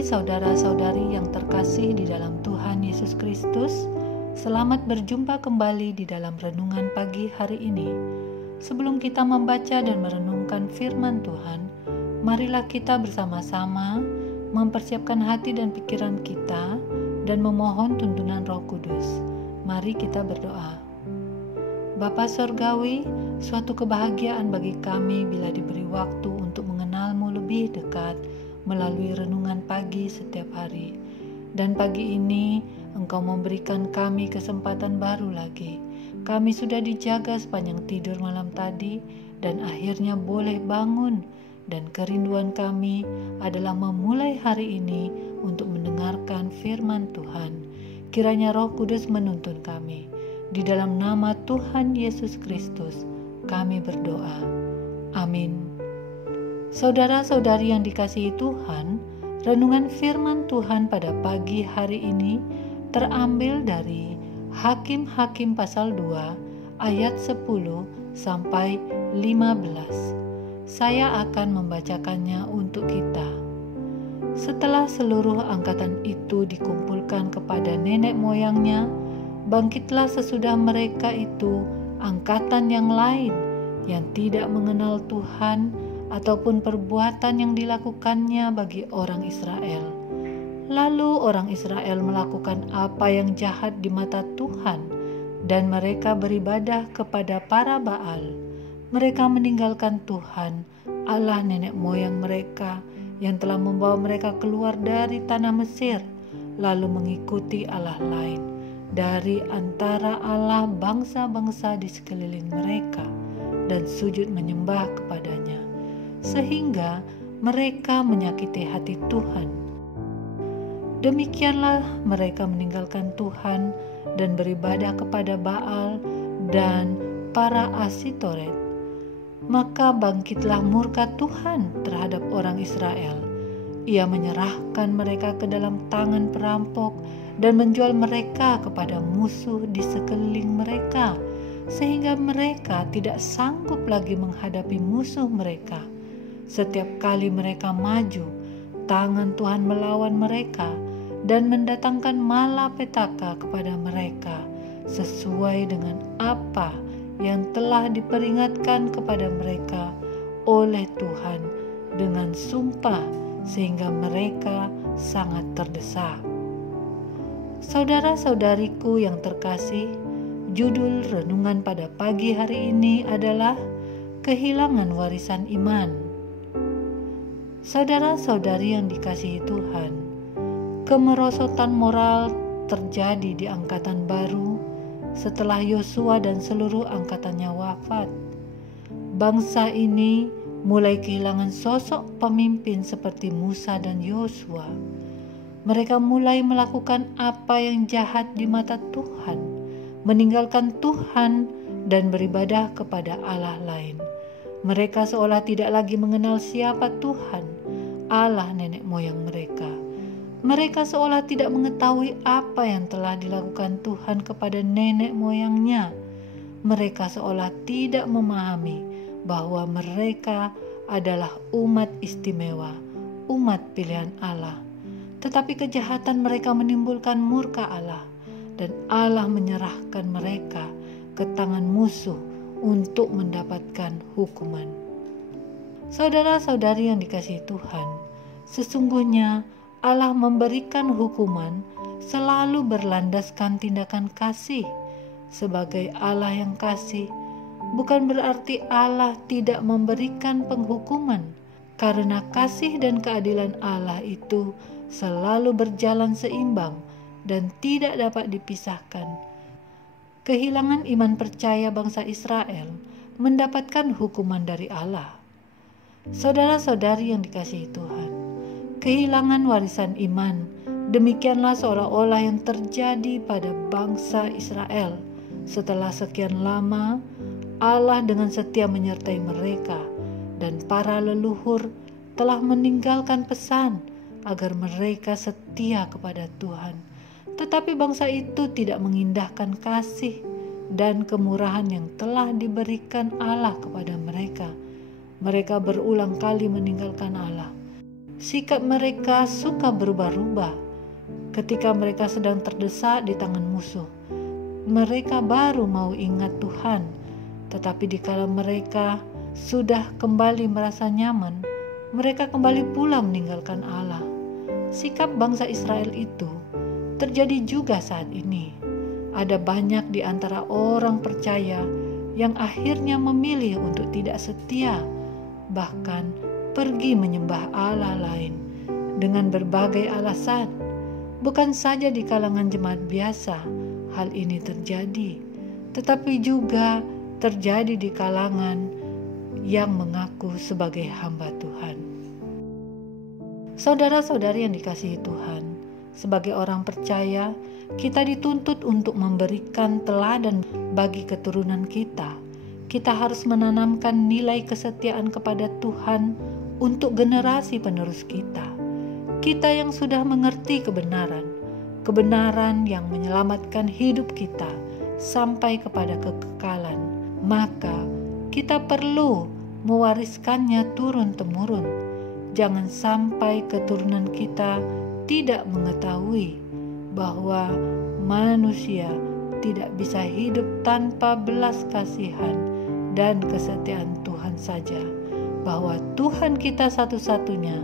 pagi saudara-saudari yang terkasih di dalam Tuhan Yesus Kristus. Selamat berjumpa kembali di dalam renungan pagi hari ini. Sebelum kita membaca dan merenungkan firman Tuhan, marilah kita bersama-sama mempersiapkan hati dan pikiran kita dan memohon tuntunan Roh Kudus. Mari kita berdoa. Bapa Sorgawi, suatu kebahagiaan bagi kami bila diberi waktu untuk mengenal-Mu lebih dekat melalui renungan pagi setiap hari. Dan pagi ini Engkau memberikan kami kesempatan baru lagi. Kami sudah dijaga sepanjang tidur malam tadi dan akhirnya boleh bangun. Dan kerinduan kami adalah memulai hari ini untuk mendengarkan firman Tuhan. Kiranya Roh Kudus menuntun kami. Di dalam nama Tuhan Yesus Kristus kami berdoa. Amin. Saudara-saudari yang dikasihi Tuhan, renungan firman Tuhan pada pagi hari ini terambil dari Hakim-Hakim pasal 2 ayat 10 sampai 15. Saya akan membacakannya untuk kita. Setelah seluruh angkatan itu dikumpulkan kepada nenek moyangnya, bangkitlah sesudah mereka itu angkatan yang lain yang tidak mengenal Tuhan ataupun perbuatan yang dilakukannya bagi orang Israel. Lalu orang Israel melakukan apa yang jahat di mata Tuhan, dan mereka beribadah kepada para Baal. Mereka meninggalkan Tuhan, Allah nenek moyang mereka yang telah membawa mereka keluar dari tanah Mesir, lalu mengikuti Allah lain dari antara Allah bangsa-bangsa di sekeliling mereka dan sujud menyembah kepadanya, sehingga mereka menyakiti hati Tuhan. Demikianlah mereka meninggalkan Tuhan dan beribadah kepada Baal dan para Asitoret. Maka bangkitlah murka Tuhan terhadap orang Israel. Ia menyerahkan mereka ke dalam tangan perampok dan menjual mereka kepada musuh di sekeliling mereka, sehingga mereka tidak sanggup lagi menghadapi musuh mereka. Setiap kali mereka maju, tangan Tuhan melawan mereka dan mendatangkan malapetaka kepada mereka sesuai dengan apa yang telah diperingatkan kepada mereka oleh Tuhan dengan sumpah, sehingga mereka sangat terdesak. Saudara-saudariku yang terkasih, judul renungan pada pagi hari ini adalah kehilangan warisan iman. Saudara-saudari yang dikasihi Tuhan, kemerosotan moral terjadi di angkatan baru setelah Yosua dan seluruh angkatannya wafat. Bangsa ini mulai kehilangan sosok pemimpin seperti Musa dan Yosua. Mereka mulai melakukan apa yang jahat di mata Tuhan, meninggalkan Tuhan dan beribadah kepada Allah lain. Mereka seolah tidak lagi mengenal siapa Tuhan, Allah nenek moyang mereka. Mereka seolah tidak mengetahui apa yang telah dilakukan Tuhan kepada nenek moyangnya. Mereka seolah tidak memahami bahwa mereka adalah umat istimewa, umat pilihan Allah. Tetapi kejahatan mereka menimbulkan murka Allah, dan Allah menyerahkan mereka ke tangan musuh untuk mendapatkan hukuman. Saudara-saudari yang dikasihi Tuhan, sesungguhnya Allah memberikan hukuman selalu berlandaskan tindakan kasih. Sebagai Allah yang kasih, bukan berarti Allah tidak memberikan penghukuman, karena kasih dan keadilan Allah itu selalu berjalan seimbang dan tidak dapat dipisahkan. Kehilangan iman percaya bangsa Israel mendapatkan hukuman dari Allah. Saudara-saudari yang dikasihi Tuhan, kehilangan warisan iman, demikianlah seolah-olah yang terjadi pada bangsa Israel. Setelah sekian lama, Allah dengan setia menyertai mereka, dan para leluhur telah meninggalkan pesan agar mereka setia kepada Tuhan. Tetapi bangsa itu tidak mengindahkan kasih dan kemurahan yang telah diberikan Allah kepada mereka. Mereka berulang kali meninggalkan Allah. Sikap mereka suka berubah-ubah. Ketika mereka sedang terdesak di tangan musuh, mereka baru mau ingat Tuhan. Tetapi dikala mereka sudah kembali merasa nyaman, mereka kembali pula meninggalkan Allah. Sikap bangsa Israel itu terjadi juga saat ini. Ada banyak di antara orang percaya yang akhirnya memilih untuk tidak setia, bahkan pergi menyembah Allah lain dengan berbagai alasan. Bukan saja di kalangan jemaat biasa hal ini terjadi, tetapi juga terjadi di kalangan yang mengaku sebagai hamba Tuhan. Saudara-saudari yang dikasihi Tuhan, sebagai orang percaya, kita dituntut untuk memberikan teladan bagi keturunan kita. Kita harus menanamkan nilai kesetiaan kepada Tuhan untuk generasi penerus kita. Kita yang sudah mengerti kebenaran yang menyelamatkan hidup kita sampai kepada kekekalan, maka kita perlu mewariskannya turun-temurun. Jangan sampai keturunan kita tidak mengetahui bahwa manusia tidak bisa hidup tanpa belas kasihan dan kesetiaan Tuhan saja, bahwa Tuhan kita satu-satunya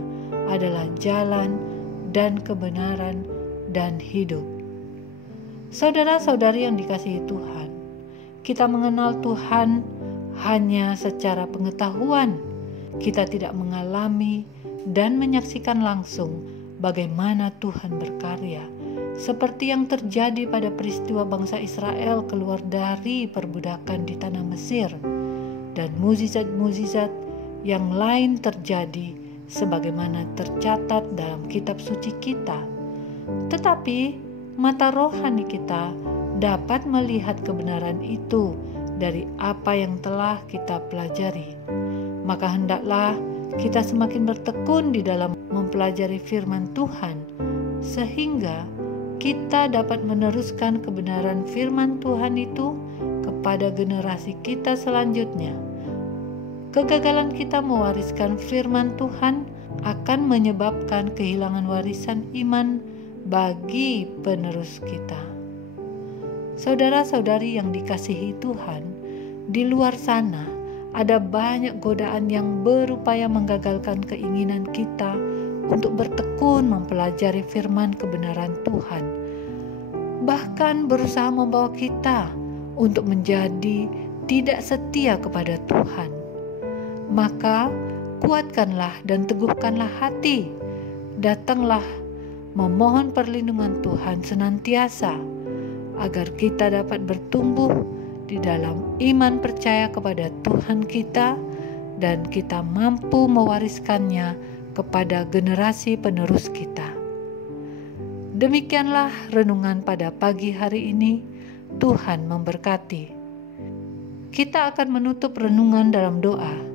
adalah jalan dan kebenaran dan hidup. Saudara-saudari yang dikasihi Tuhan, kita mengenal Tuhan hanya secara pengetahuan. Kita tidak mengalami dan menyaksikan langsung bagaimana Tuhan berkarya, seperti yang terjadi pada peristiwa bangsa Israel keluar dari perbudakan di tanah Mesir, dan mukjizat-mukjizat yang lain terjadi sebagaimana tercatat dalam kitab suci kita. Tetapi mata rohani kita dapat melihat kebenaran itu dari apa yang telah kita pelajari. Maka hendaklah kita semakin bertekun di dalam mempelajari firman Tuhan, sehingga kita dapat meneruskan kebenaran firman Tuhan itu kepada generasi kita selanjutnya. Kegagalan kita mewariskan firman Tuhan akan menyebabkan kehilangan warisan iman bagi penerus kita. Saudara-saudari yang dikasihi Tuhan, di luar sana ada banyak godaan yang berupaya menggagalkan keinginan kita untuk bertekun mempelajari firman kebenaran Tuhan, bahkan berusaha membawa kita untuk menjadi tidak setia kepada Tuhan. Maka kuatkanlah dan teguhkanlah hati, datanglah memohon perlindungan Tuhan senantiasa, agar kita dapat bertumbuh di dalam iman percaya kepada Tuhan kita, dan kita mampu mewariskannya kepada generasi penerus kita. Demikianlah renungan pada pagi hari ini. Tuhan memberkati. Kita akan menutup renungan dalam doa.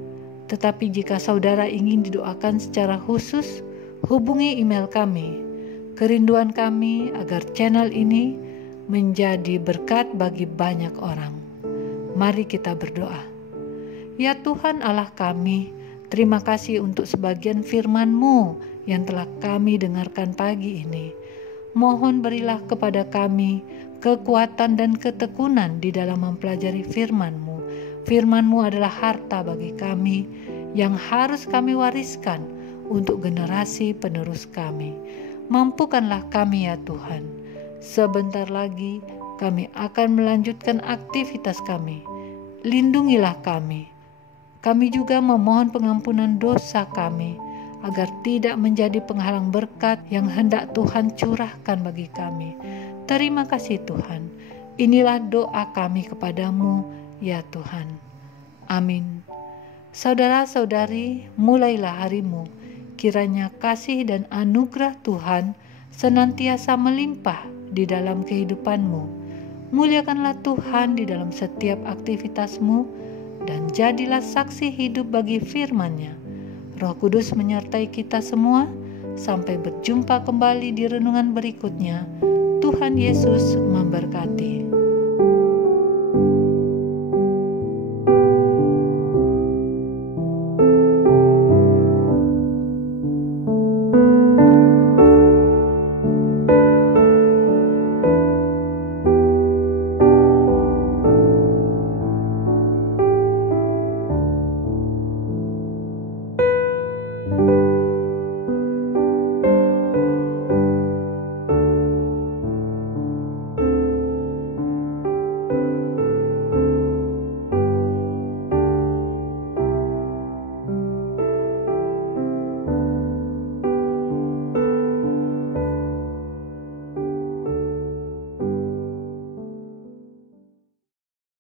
Tetapi jika saudara ingin didoakan secara khusus, hubungi email kami. Kerinduan kami agar channel ini menjadi berkat bagi banyak orang. Mari kita berdoa. Ya Tuhan Allah kami, terima kasih untuk sebagian firman-Mu yang telah kami dengarkan pagi ini. Mohon berilah kepada kami kekuatan dan ketekunan di dalam mempelajari firman-Mu. Firman-Mu adalah harta bagi kami yang harus kami wariskan untuk generasi penerus kami. Mampukanlah kami ya Tuhan. Sebentar lagi kami akan melanjutkan aktivitas kami. Lindungilah kami. Kami juga memohon pengampunan dosa kami, agar tidak menjadi penghalang berkat yang hendak Tuhan curahkan bagi kami. Terima kasih Tuhan. Inilah doa kami kepadamu ya Tuhan. Amin. Saudara-saudari, mulailah harimu. Kiranya kasih dan anugerah Tuhan senantiasa melimpah di dalam kehidupanmu. Muliakanlah Tuhan di dalam setiap aktivitasmu, dan jadilah saksi hidup bagi firman-Nya. Roh Kudus menyertai kita semua. Sampai berjumpa kembali di renungan berikutnya. Tuhan Yesus memberkati.